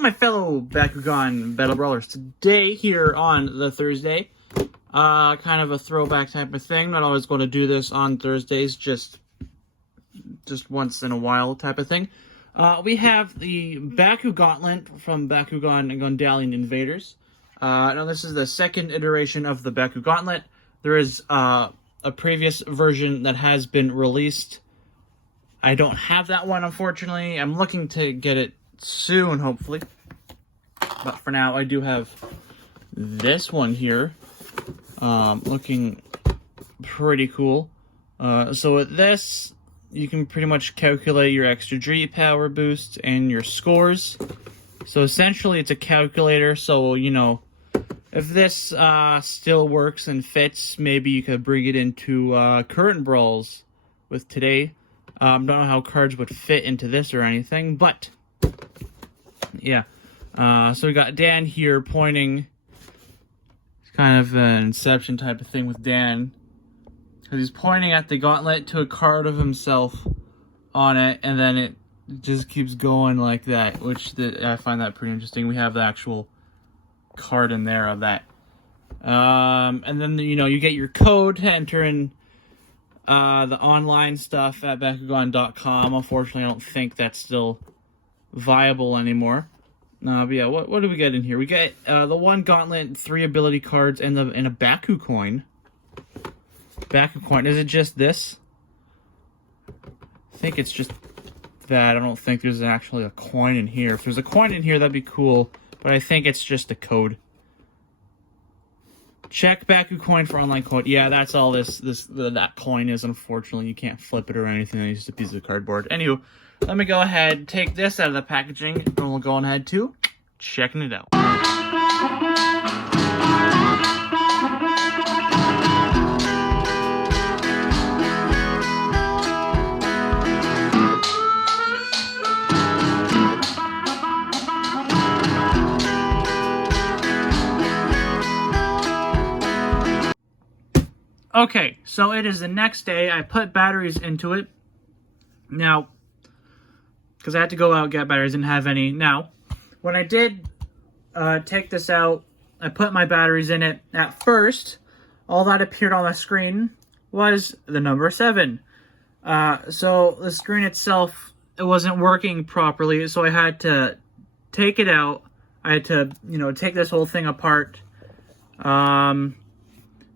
my fellow Bakugan Battle Brawlers. Today, here on the Thursday, kind of a throwback type of thing. Not always going to do this on Thursdays, just once in a while type of thing. We have the BakuGauntlet from Bakugan Gundalian Invaders. Now, this is the second iteration of the BakuGauntlet. There is a previous version that has been released. I don't have that one, unfortunately. I'm looking to get it soon, hopefully. But for now, I do have this one here. Looking pretty cool. So with this, you can pretty much calculate your extra G power boosts and your scores. So essentially, it's a calculator. So, you know, if this still works and fits, maybe you could bring it into current brawls with today. Don't know how cards would fit into this or anything, but yeah. So we got Dan here pointing. It's kind of an Inception type of thing with Dan, because he's pointing at the gauntlet to a card of himself on it, and then it just keeps going like that, which I find that pretty interesting. We have the actual card in there of that. And then, you know, you get your code to enter in the online stuff at Bakugan.com. Unfortunately, I don't think that's still viable anymore. But yeah, what do we get in here? We get the one gauntlet, 3 ability cards, and a Baku coin. Baku coin. Is it just this? I think it's just that. I don't think there's actually a coin in here. If there's a coin in here, that'd be cool. But I think it's just a code. Check Baku coin for online code. Yeah, that's all that coin is. Unfortunately, you can't flip it or anything. It's just a piece of cardboard. Anywho, let me go ahead, take this out of the packaging, and we'll go ahead to checking it out. Okay, so it is the next day. I put batteries into it. Now, because I had to go out and get batteries, didn't have any. Now, when I did take this out, I put my batteries in it. At first, all that appeared on the screen was the number 7. So the screen itself, it wasn't working properly, so I had to take it out. I had to, you know, take this whole thing apart.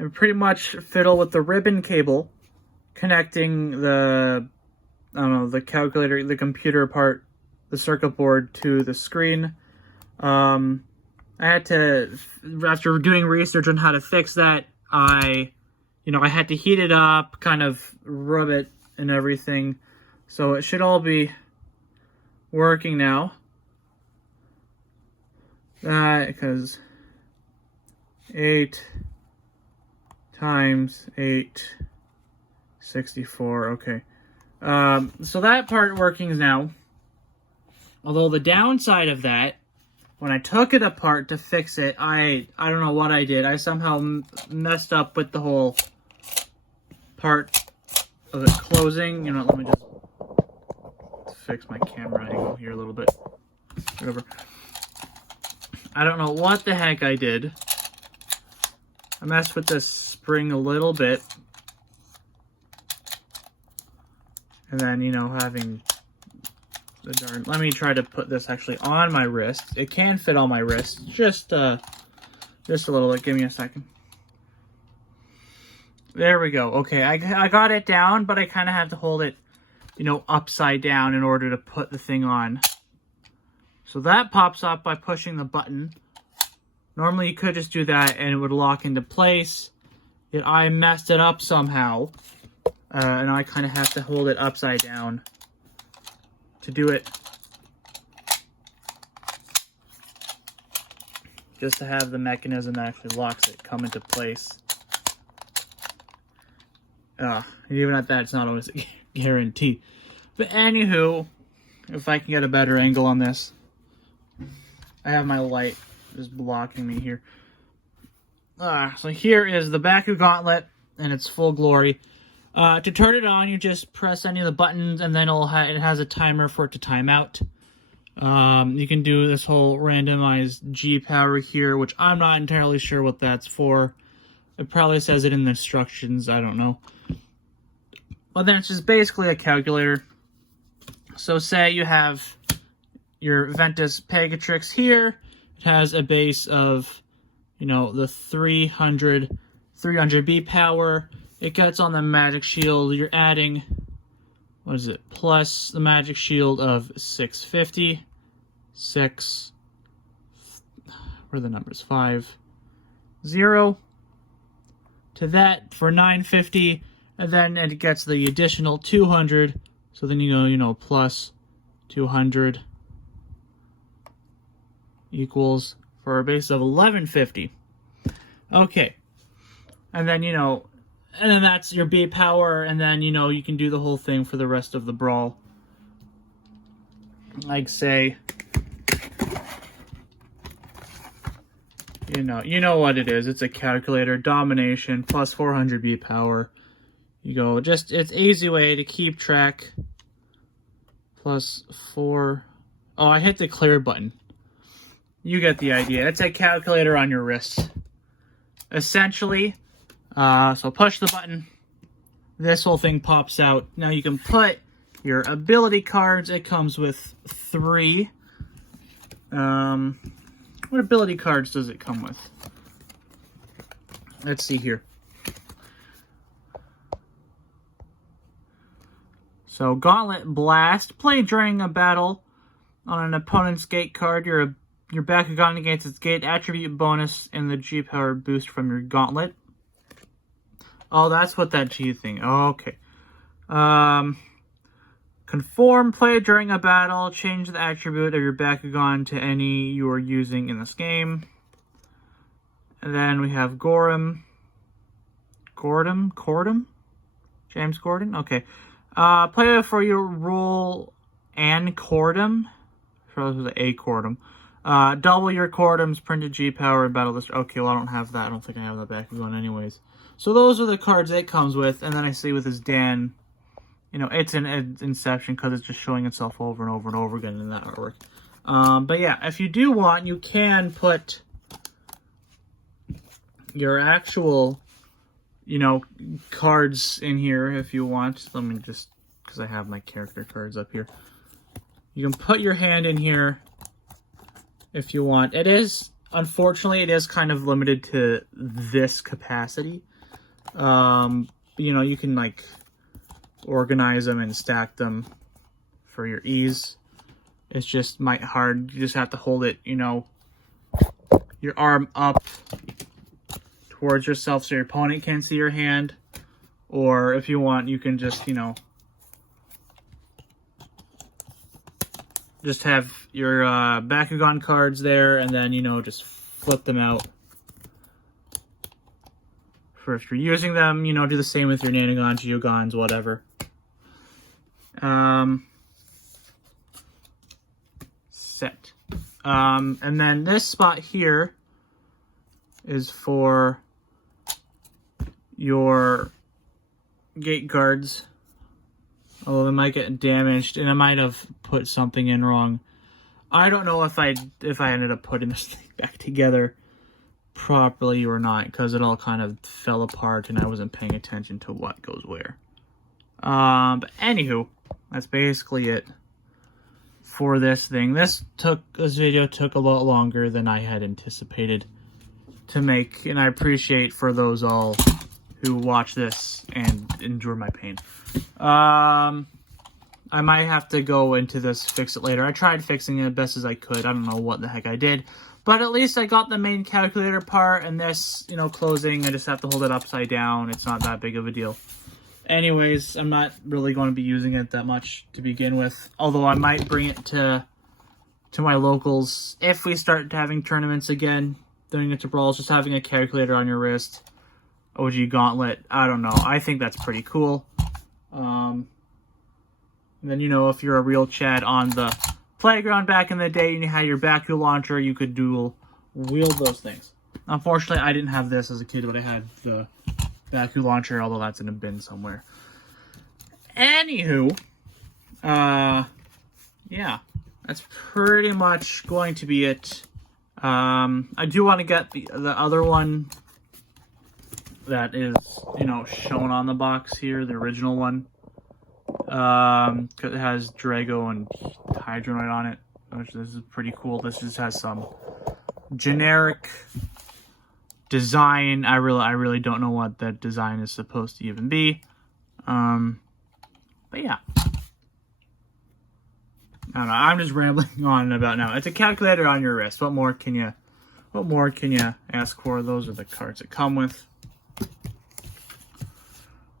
And pretty much fiddle with the ribbon cable connecting the, I don't know, the calculator, the computer part, the circuit board to the screen. I had to, after doing research on how to fix that, I had to heat it up, kind of rub it and everything. So it should all be working now. Because 8 times 8, 64, okay. So that part working now. Although the downside of that, when I took it apart to fix it, I don't know what I did. I somehow messed up with the whole part of it closing. You know, let me just fix my camera angle here a little bit. Whatever. I don't know what the heck I did. I messed with this spring a little bit. And then, you know, having the darn... Let me try to put this actually on my wrist. It can fit on my wrist. Just a little bit. Give me a second. There we go. Okay, I got it down, but I kind of have to hold it, you know, upside down in order to put the thing on. So that pops up by pushing the button. Normally, you could just do that and it would lock into place. Yet I messed it up somehow. And I kind of have to hold it upside down to do it. Just to have the mechanism that actually locks it come into place. Even at that, it's not always a guarantee. But anywho, if I can get a better angle on this. I have my light just blocking me here. So here is the BakuGauntlet in its full glory. To turn it on, you just press any of the buttons, and then it has a timer for it to time out. You can do this whole randomized G power here, which I'm not entirely sure what that's for. It probably says it in the instructions, I don't know. But then it's just basically a calculator. So say you have your Ventus Pegatrix here. It has a base of, you know, the 300 B power. It gets on the magic shield. You're adding, what is it, plus the magic shield of 650. Where are the numbers? 5, 0. To that for 950. And then it gets the additional 200. So then you go, you know, plus 200 equals for a base of 1150. Okay. And then, you know, and then that's your B power, and then, you know, you can do the whole thing for the rest of the brawl. Like, say, you know what it is. It's a calculator, domination, plus 400 B power. You go, just, it's easy way to keep track. Plus 4. Oh, I hit the clear button. You get the idea. It's a calculator on your wrist. Essentially, so push the button. This whole thing pops out. Now you can put your ability cards. It comes with 3. What ability cards does it come with? Let's see here. So, Gauntlet Blast. Play during a battle on an opponent's gate card. Your Bakugan against its gate attribute bonus and the G power boost from your Gauntlet. Oh, that's what that G thing. Oh, okay. Conform. Play during a battle. Change the attribute of your Bakugan to any you are using in this game. And then we have Gordon? James Gordon? Okay. Play for your role and Cordum. So this was a Cordum. Double your Cordum's printed G power and battle list. Okay, well I don't have that. I don't think I have that Bakugan anyways. So those are the cards it comes with. And then I see with this Dan, you know, it's an Inception because it's just showing itself over and over and over again in that artwork. But yeah, if you do want, you can put your actual, you know, cards in here if you want. Let me just, because I have my character cards up here. You can put your hand in here if you want. It is, unfortunately, it is kind of limited to this capacity. You know, you can, like, organize them and stack them for your ease. It's just hard. You just have to hold it, you know, your arm up towards yourself so your opponent can't see your hand. Or if you want, you can just, you know, just have your Bakugan cards there and then, you know, just flip them out. For if you're using them, you know, do the same with your Nanogons, Geogons, whatever. Set. And then this spot here is for your gate guards. Although they might get damaged, and I might have put something in wrong. I don't know if I ended up putting this thing back together properly or not, because it all kind of fell apart and I wasn't paying attention to what goes where. But anywho, that's basically it for this thing. This video took a lot longer than I had anticipated to make, and I appreciate for those all who watch this and endure my pain. I might have to go into this, fix it later. I tried fixing it as best as I could. I don't know what the heck I did. But at least I got the main calculator part, and this, you know, closing, I just have to hold it upside down. It's not that big of a deal. Anyways, I'm not really going to be using it that much to begin with. Although I might bring it to my locals if we start having tournaments again. Doing it to brawls, just having a calculator on your wrist. OG Gauntlet, I don't know. I think that's pretty cool. And then, you know, if you're a real Chad on the playground back in the day and you had your Baku launcher, you could dual wield those things. Unfortunately, I didn't have this as a kid, but I had the Baku launcher, although that's in a bin somewhere. Anywho, yeah. that's pretty much going to be it. I do want to get the other one that is, you know, shown on the box here, the original one. Cause it has Drago and Hydronoid on it, which this is pretty cool. This just has some generic design. I really don't know what that design is supposed to even be. But yeah. I don't know, I'm just rambling on about now. It's a calculator on your wrist. What more can you ask for? Those are the cards that come with.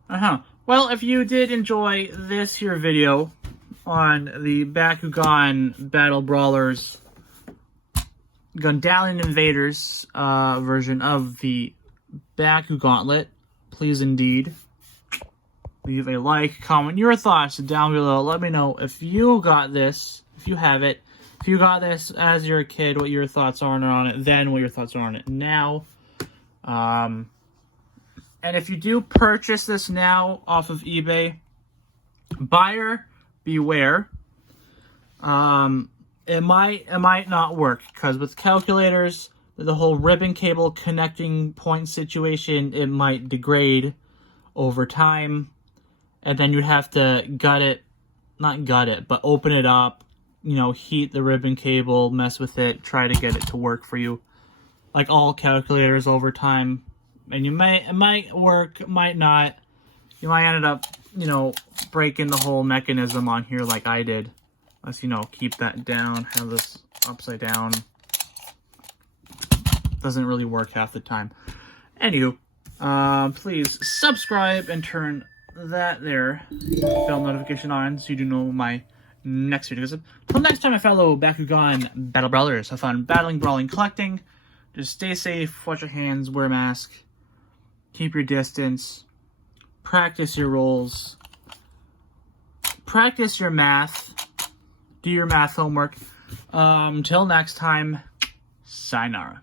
Well, if you did enjoy this here video on the Bakugan Battle Brawlers Gundalian Invaders version of the BakuGauntlet, please indeed leave a like, comment your thoughts down below. Let me know if you got this, if you have it, if you got this as your kid, what your thoughts are on it then, what your thoughts are on it now. And if you do purchase this now off of eBay, buyer beware. It might not work, because with calculators, the whole ribbon cable connecting point situation, it might degrade over time, and then you'd have to not gut it, but open it up, you know, heat the ribbon cable, mess with it, try to get it to work for you, like all calculators over time. And it might work, it might not. You might end up, you know, breaking the whole mechanism on here like I did. Let's, you know, keep that down, have this upside down. Doesn't really work half the time. Anywho, please subscribe and turn that there bell notification on so you do know my next videos. Until next time, my fellow Bakugan Battle Brawlers, have fun battling, brawling, collecting. Just stay safe, wash your hands, wear a mask, keep your distance, practice your rolls, practice your math, do your math homework. Till next time, sayonara.